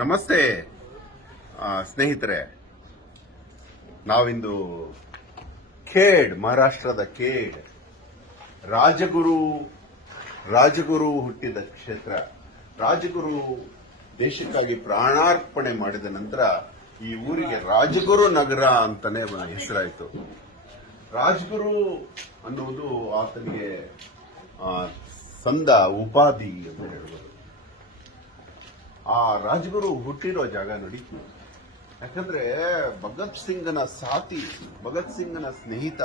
ನಮಸ್ತೆ ಸ್ನೇಹಿತರೆ. ನಾವಿಂದು ಖೇಡ್, ಮಹಾರಾಷ್ಟ್ರದ ಖೇಡ್. ರಾಜಗುರು ರಾಜಗುರು ಹುಟ್ಟಿದ ಕ್ಷೇತ್ರ. ರಾಜಗುರು ದೇಶಕ್ಕಾಗಿ ಪ್ರಾಣಾರ್ಪಣೆ ಮಾಡಿದ ನಂತರ ಈ ಊರಿಗೆ ರಾಜಗುರು ನಗರ ಅಂತಾನೆ ಹೆಸರಾಯಿತು. ರಾಜಗುರು ಅನ್ನುವುದು ಆತನಿಗೆ ಸಂದ, ಉಪಾಧಿ ಅಂತ ಹೇಳ್ಬೋದು. ಆ ರಾಜಗುರು ಹುಟ್ಟಿರೋ ಜಾಗ ನೋಡಿ. ಯಾಕಂದ್ರೆ ಭಗತ್ ಸಿಂಗ್ನ ಸಾತಿ ಭಗತ್ ಸಿಂಗನ ಸ್ನೇಹಿತ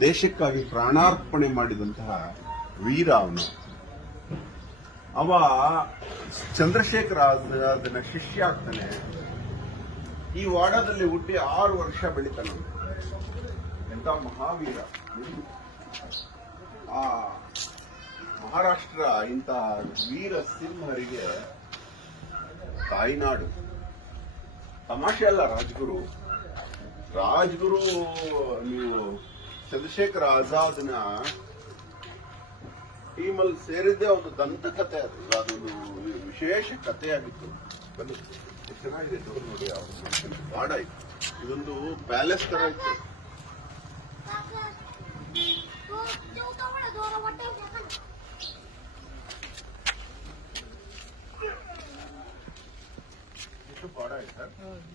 ದೇಶಕ್ಕಾಗಿ ಪ್ರಾಣಾರ್ಪಣೆ ಮಾಡಿದಂತಹ ವೀರ ಅವನು. ಅವ ಚಂದ್ರಶೇಖರ ಅದನ್ನ ಶಿಷ್ಯ ಆಗ್ತಾನೆ. ಈ ವಾಡದಲ್ಲಿ ಹುಟ್ಟಿ ಆರು ವರ್ಷ ಬೆಳಿತಾನೆ. ಎಂತ ಮಹಾವೀರ. ಆ ಮಹಾರಾಷ್ಟ್ರ ಇಂತಹ ವೀರ ಸಿಂಹರಿಗೆ ತಾಯ್ನಾಡು. ತಮಾಷೆ ಅಲ್ಲ ರಾಜ್ಗುರು. ರಾಜ್ಗುರು, ನೀವು ಚಂದ್ರಶೇಖರ್ ಆಜಾದ್ನ ಟೀಮಲ್ಲಿ ಸೇರಿದ್ದೇ ಒಂದು ದಂತಕಥೆ ಅದು. ಅದೊಂದು ವಿಶೇಷ ಕಥೆಯಾಗಿತ್ತು. ಚೆನ್ನಾಗಿದೆ ನೋಡಿ ಅವ್ರ ಬಾಡ ಇತ್ತು ಇದೊಂದು ಪ್ಯಾಲೇಸ್ ತರ ಇತ್ತು. तो तेव्हा तेवढा दोरा वाटत होता ना ಎಷ್ಟು बाड़ा है सर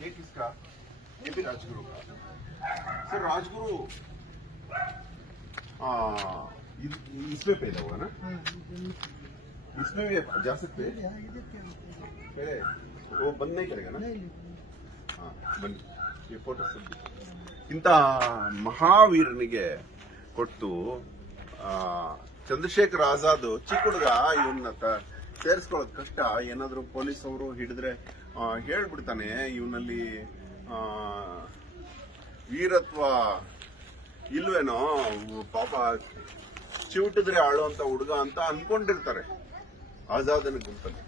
ये किसका ये भी राजगुरु का सर राजगुरु आ, इस- इसमें पैदा हुआ ना इसमें भी जा सकते हैं पहले वो बंद नहीं करेगा ना हाँ बंद ये फोटो सब ಇಂಥ ಮಹಾವೀರನಿಗೆ ಕೊಟ್ಟು ಆ, ಚಂದ್ರಶೇಖರ್ ಆಜಾದ್ ಚಿಕ್ಕ ಹುಡುಗ ಇವನ್ನ ಸೇರಿಸ್ಕೊಳ್ಳೋದು ಕಷ್ಟ ಏನಾದ್ರು ಪೊಲೀಸ್ ಅವರು ಹಿಡಿದ್ರೆ ಆ, ಹೇಳ್ಬಿಡ್ತಾನೆ ಇವನಲ್ಲಿ ವೀರತ್ವ ಇಲ್ವೇನೋ ಪಾಪ ಚಿವುಟಿದ್ರೆ ಆಳುವಂತ ಹುಡುಗ ಅಂತ ಅನ್ಕೊಂಡಿರ್ತಾರೆ ಆಜಾದನ ಗುಂಪಲ್ಲಿ.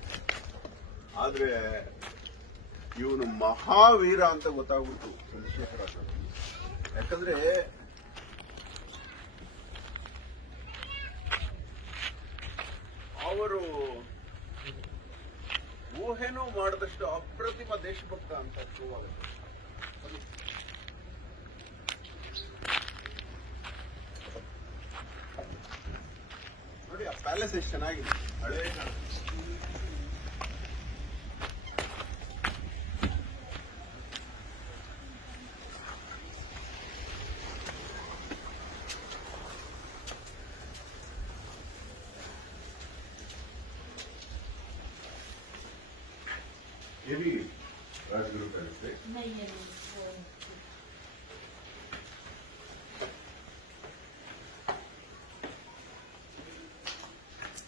ಆದ್ರೆ ಇವನು ಮಹಾವೀರ ಅಂತ ಗೊತ್ತಾಗ್ಬಿಟ್ಟು ಚಂದ್ರಶೇಖರ ಯಾಕಂದ್ರೆ ಅವರು ಊಹೆನೂ ಮಾಡಿದಷ್ಟು ಅಪ್ರತಿಮ ದೇಶಭಕ್ತ ಅಂತ ಶುರುವಾಗುತ್ತೆ. ನೋಡಿ ಆ ಪ್ಯಾಲೇಸ್ ಎಷ್ಟು ಚೆನ್ನಾಗಿದೆ. ಹಳೇ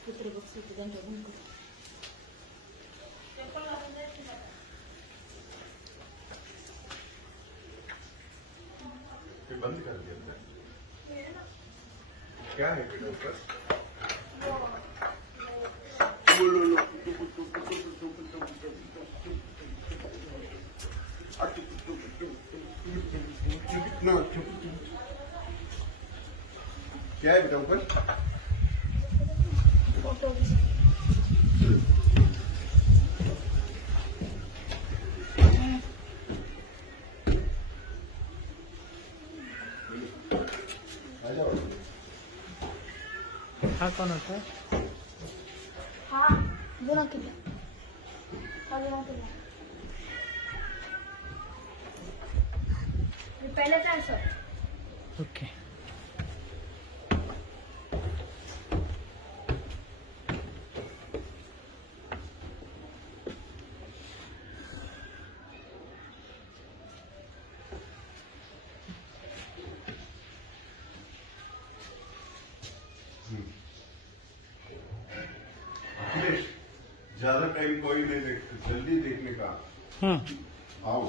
दुसरे बक्षी त्यांच्या घुमक बंद कर दिया क्या है बेटा ऊपर? क्या है बेटा ऊपर? आ जाओ हा कोण होता हा जुना किल्ला हा जुना किल्ला हे पहिल्याच आहे सर ओके टाइम कोई नहीं देख जल्दी देखने का हम्म आओ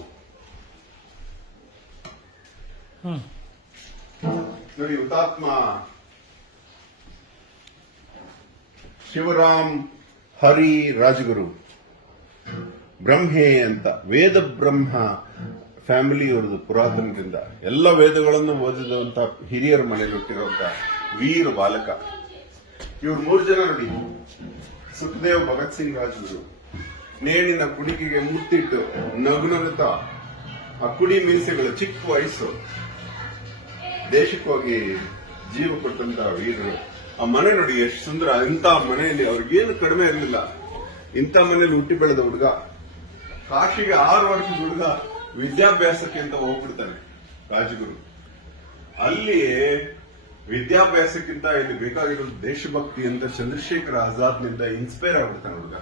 हम्म ನೋಡಿ ಹುತಾತ್ಮ ಶಿವರಾಮ್ ಹರಿ ರಾಜಗುರು ಬ್ರಹ್ಮೆ ಅಂತ ವೇದ ಬ್ರಹ್ಮ ಫ್ಯಾಮಿಲಿ ಅವ್ರದ್ದು ಪುರಾತನದಿಂದ ಎಲ್ಲ ವೇದಗಳನ್ನು ಓದಿದಂತ ಹಿರಿಯರ ಮನೇಲಿ ಹುಟ್ಟಿರುವಂತ ವೀರ ಬಾಲಕ ಇವ್ರು ಮೂರು ಜನ ನೋಡಿ ಸುಖದೇವ್ ಭಗತ್ ಸಿಂಗ್ ರಾಜ್ಗುರು. ನೇಣಿನ ಕುಡಿಕೆಗೆ ಮುತ್ತಿಟ್ಟು ನಗು ನಗುತ್ತಾ ಆ ಕುಡಿ ಮೀಸೆಗಳು ಚಿಕ್ಕ ವಯಸ್ಸು. ದೇಶಕ್ಕೋಗಿ ಜೀವ ಕೊಟ್ಟಂತ ವೀರರು. ಆ ಮನೆ ನೋಡಿ ಎಷ್ಟು ಸುಂದರ, ಇಂಥ ಮನೆಯಲ್ಲಿ ಅವ್ರಿಗೇನು ಕಡಿಮೆ ಇರಲಿಲ್ಲ. ಇಂಥ ಮನೆಯಲ್ಲಿ ಹುಟ್ಟಿ ಬೆಳೆದ ಹುಡುಗ. ಕಾಶಿಗೆ ಆರು ವರ್ಷದ ಹುಡುಗ ವಿದ್ಯಾಭ್ಯಾಸಕ್ಕೆ ಅಂತ ಹೋಗ್ಬಿಡ್ತಾನೆ ರಾಜಗುರು. ಅಲ್ಲಿ ವಿದ್ಯಾಭ್ಯಾಸಕ್ಕಿಂತ ಇಲ್ಲಿ ಬೇಕಾಗಿರೋ ದೇಶಭಕ್ತಿ ಅಂತ ಚಂದ್ರಶೇಖರ್ ಆಜಾದ್ನಿಂದ ಇನ್ಸ್ಪೈರ್ ಆಗ್ಬಿಡ್ತಾನೆ ಹುಡುಗ.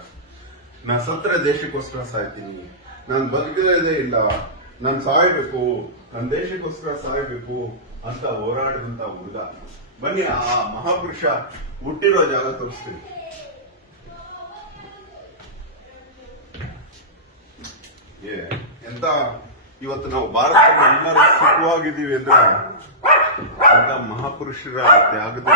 ನಾ ಸತ್ರ ದೇಶಕ್ಕೋಸ್ಕರ ಸಾಯ್ತೀನಿ. ನಾನು ಬದುಕಿರೋದೇ ಇಲ್ಲ. ನಾನು ಸಾಯ್ಬೇಕು. ನನ್ನ ದೇಶಕ್ಕೋಸ್ಕರ ಸಾಯ್ಬೇಕು ಅಂತ ಹೋರಾಡಿದಂತ ಹುಡುಗ. ಬನ್ನಿ, ಆ ಮಹಾಪುರುಷ ಹುಟ್ಟಿರೋ ಜಾಗ ತೋರಿಸ್ತೀನಿ. ಎಂತ? ಇವತ್ತು ನಾವು ಭಾರತದಲ್ಲಿ ಎಲ್ಲರೂ ಸುಖವಾಗಿದ್ದೀವಿ ಅಂದ್ರೆ ಅಂತ ಮಹಾಪುರುಷರ ತ್ಯಾಗದ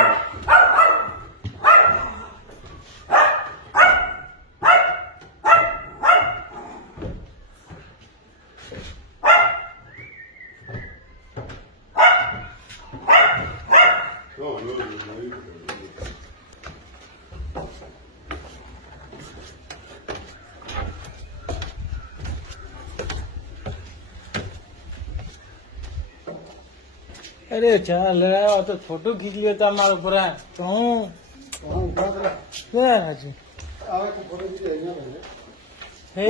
અરે ચાલ રે, આ તો ફોટો ખીચ લ્યો તમારો પૂરા તો હું હે હાજી હે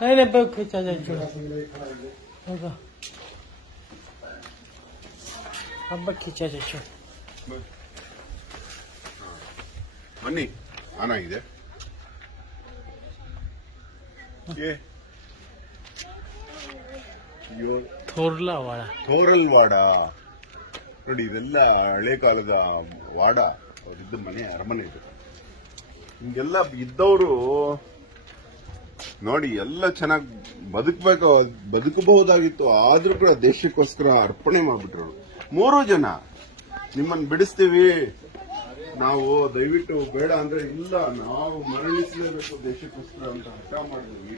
નહીં ને પગ ખેંચા જાય છે ಹೋಗ ಹಬ್ಬ ಖಿಚ್ಚ ಚಚ್ಚು ಬನ್ನಿ ಆನ್ ಆಗಿದೆ ಏ ಅಯ್ಯೋ ಥೋರ್ಲಾ ವಾಳ ಥೋರಲ್ ವಾಡ ನೋಡಿ, ಇದೆಲ್ಲ ಹಳೆ ಕಾಲದ ವಾಡ. ಅವರಿದ್ದ ಮನೆ, ಅರಮನೆ ಇದು. ಹಿಂಗೆಲ್ಲ ಇದ್ದವರು ನೋಡಿ, ಎಲ್ಲ ಚೆನ್ನಾಗಿ ಬದುಕಬೇಕು, ಬದುಕಬಹುದಾಗಿತ್ತು. ಆದ್ರೂ ಕೂಡ ದೇಶಕ್ಕೋಸ್ಕರ ಅರ್ಪಣೆ ಮಾಡ್ಬಿಟ್ರು ಮೂರು ಜನ. ನಿಮ್ಮನ್ನು ಬಿಡಿಸ್ತೀವಿ. ನಾವು ದಯವಿಟ್ಟು ಬೇಡ ಅಂದ್ರೆ ಇಲ್ಲ, ನಾವು ಮರಣಿಸಲೇಬೇಕು ದೇಶಕ್ಕೋಸ್ಕರ ಅಂತ ಹಠ ಮಾಡಿದ್ವಿ.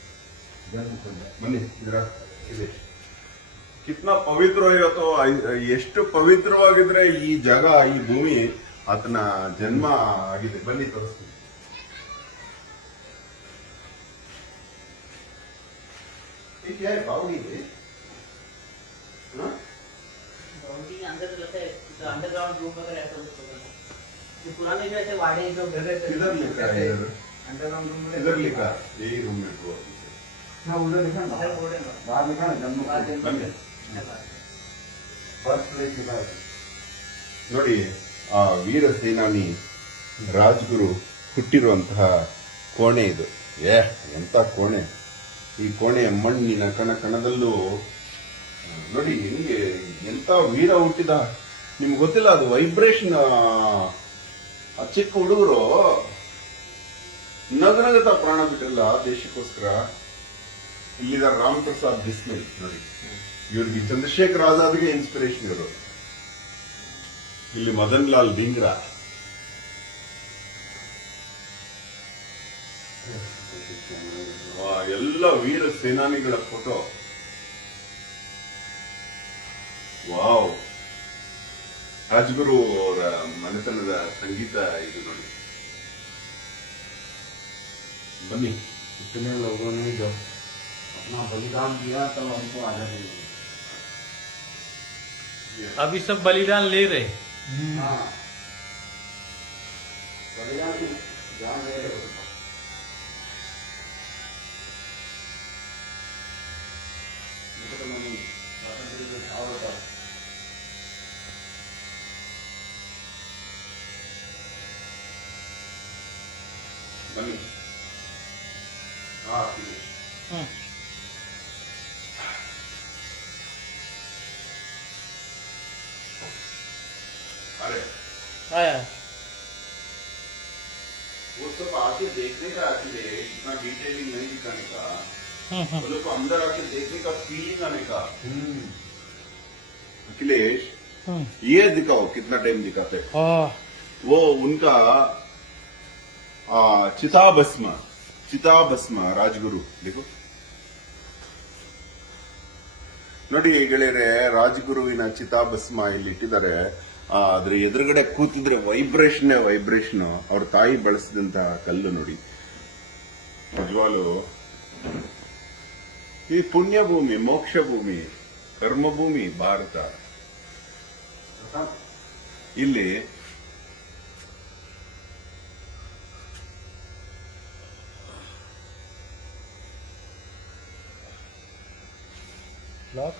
ಬನ್ನಿ ಇದ್ರ ಇದೆ ಕಿತ್ನ ಪವಿತ್ರ ಇವತ್ತು ಎಷ್ಟು ಪವಿತ್ರವಾಗಿದ್ರೆ ಈ ಜಾಗ ಈ ಭೂಮಿ ಆತನ ಜನ್ಮ ಆಗಿದೆ ಬನ್ನಿ ತೋರಿಸ್ತೀನಿ ये क्या है बावड़ी है हाँ? अंदर जो है अंडरग्राउंड रूम वगैरह ऐसा कुछ होगा जो पुराने जो ऐसे वाड़े जो घर रहते किधर लिखा है इधर अंडरग्राउंड रूम इधर लिखा है यही रूम में हुआ हाँ उधर लिखा ना उधर बोर्ड है ना बाहर लिखा ना जम्मू बंद है। फर्स्ट प्लेस लिखा है ನೋಡಿ ಆ ವೀರ ಸೇನಾನಿ ರಾಜ್ಗುರು ಹುಟ್ಟಿರುವಂತಹ ಕೋಣೆ ಇದು ಏ ಎಂತ ಕೋಣೆ ಈ ಕೋಣೆಯ ಮಣ್ಣಿನ ಕಣ ಕಣದಲ್ಲೂ ಆ, ನೋಡಿ ಹೆಂಗೆ ಎಂತ ವೀರ ಹುಟ್ಟಿದ ನಿಮ್ಗೆ ಗೊತ್ತಿಲ್ಲ ಅದು ವೈಬ್ರೇಷನ್ ಆ ಚಿಕ್ಕ ಹುಡುಗರು ನಗನಗತ ಪ್ರಾಣ ಬಿಟ್ಟಿರಲ್ಲ ದೇಶಕ್ಕೋಸ್ಕರ ಇಲ್ಲಿದ ರಾಮ್ ಪ್ರಸಾದ್ ಬಿಸ್ಮಿಲ್ ನೋಡಿ. ಇವ್ರಿಗೆ ಚಂದ್ರಶೇಖರ್ ಆಜಾದ್ಗೆ ಇನ್ಸ್ಪಿರೇಷನ್ ಇವರು ಇಲ್ಲಿ ಮದನ್ ಲಾಲ್ ಡಿಂಗ್ರಾ ಎಲ್ಲ ವೀರ ಸೇನಾನಿಗಳ ಫೋಟೋ ವಾವ್. ರಾಜ್ಗುರು ಅವರ ಮನೆತನದ ಸಂಗೀತ ಇದು ನೋಡಿ. ಬನ್ನಿ. अपना बलिदान दिया तब हमको आज़ादी मिली। अभी सब बलिदान ले रहे हाँ। बलिदान ले रहे वो सब आके देखने का अखिलेश इतना डिटेलिंग नहीं दिखाने का हम्म, हम्म, वो लोग को अंदर आके देखने का फीलिंग आने का अखिलेश हम्म। ये दिखाओ कितना टाइम दिखाते हैं। हाँ वो उनका आ, चिताभस्म ಚಿತಾಭಸ್ಮ ರಾಜ್ಗುರು देखो ನೋಡಿ ಗೆಳೆಯರೆ ರಾಜ್ಗುರುವಿನ ಚಿತಾಭಸ್ಮ ಇಲ್ಲಿ ಇಟ್ಟಿದ್ದಾರೆ ಆ, ಅದ್ರ ಎದುರುಗಡೆ ಕೂತಿದ್ರೆ ವೈಬ್ರೇಷನ್ ವೈಬ್ರೇಷನ್ ಅವ್ರ ತಾಯಿ ಬಳಸಿದಂತಹ ಕಲ್ಲು ನೋಡಿ. ನಿಜವಾಲು ಈ ಪುಣ್ಯ ಭೂಮಿ ಮೋಕ್ಷ ಭೂಮಿ ಕರ್ಮಭೂಮಿ ಭಾರತ. ಇಲ್ಲಿ लॉक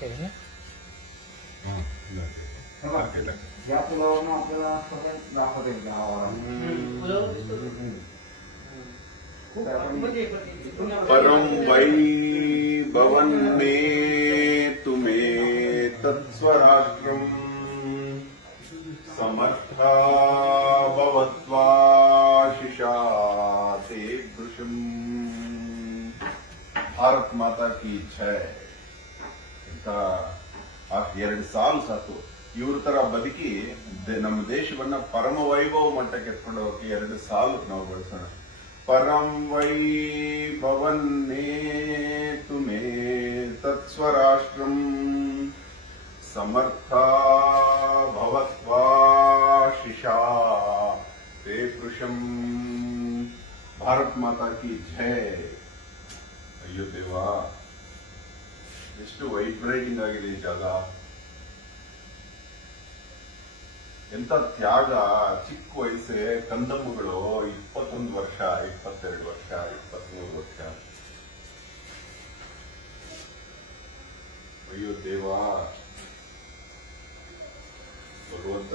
परम वै भवन मे तुमे तत्स्वराष्ट्रम् समर्था भारत माता की छह इनका एर साल सा तो ಇವ್ರ ತರ ಬದುಕಿ ನಮ್ಮ ದೇಶವನ್ನ ಪರಮ ವೈಭವ ಮಟ್ಟಕ್ಕೆ ಎತ್ಕೊಂಡು ಹೋಗಿ ಎರಡು ಸಾಲು ನಾವು ಬಳಸೋಣ. ಪರಂ ವೈಭವನ್ನೇ ತುಮೇ ತತ್ಸ್ವರಾಷ್ಟ್ರಂ ಸಮರ್ಥ ಭವತ್ವಾ ಶಿಶಾ ತೇ ಪುರುಷಂ, ಭಾರತ್ ಮಾತಾ ಕಿ ಜಯ ಅಯ್ಯೋ ದೇವಾ, ಎಷ್ಟು ವೈಬ್ರೇಟಿಂಗ್ ಆಗಿದೆ ಈ ಜಾಗ. ಎಂತ ತ್ಯಾಗ ಚಿಕ್ಕ ವಯಸ್ಸೇ ಕಂದಮ್ಮಗಳು ಇಪ್ಪತ್ತೊಂದು ವರ್ಷ ಇಪ್ಪತ್ತೆರಡು ವರ್ಷ ಇಪ್ಪತ್ಮೂರು ವರ್ಷ. ಅಯ್ಯೋ ದೇವಾ ಭಗವಂತ.